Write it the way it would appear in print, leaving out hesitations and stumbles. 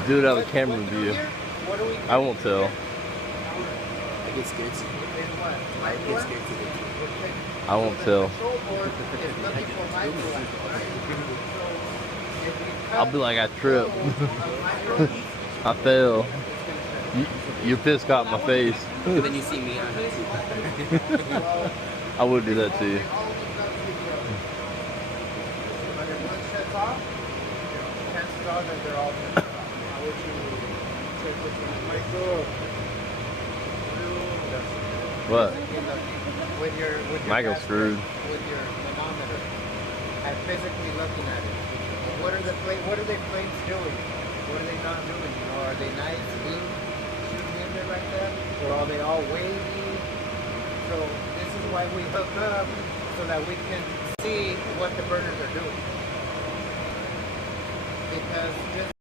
Just do it out of the camera view. I won't tell. I get scared. I get scared too. I won't tell. I'll be like, I tripped. I fell. Your fist got in my face. And then you see me on it. I would do that too. What? With your Michael's screwed. With your manometer, and physically looking at it. What are the planes doing? What are they not doing? You know, are they nice, blue, shooting in there like that, or are they all wavy? So this is why we hook up so that we can see what the burners are doing. Because just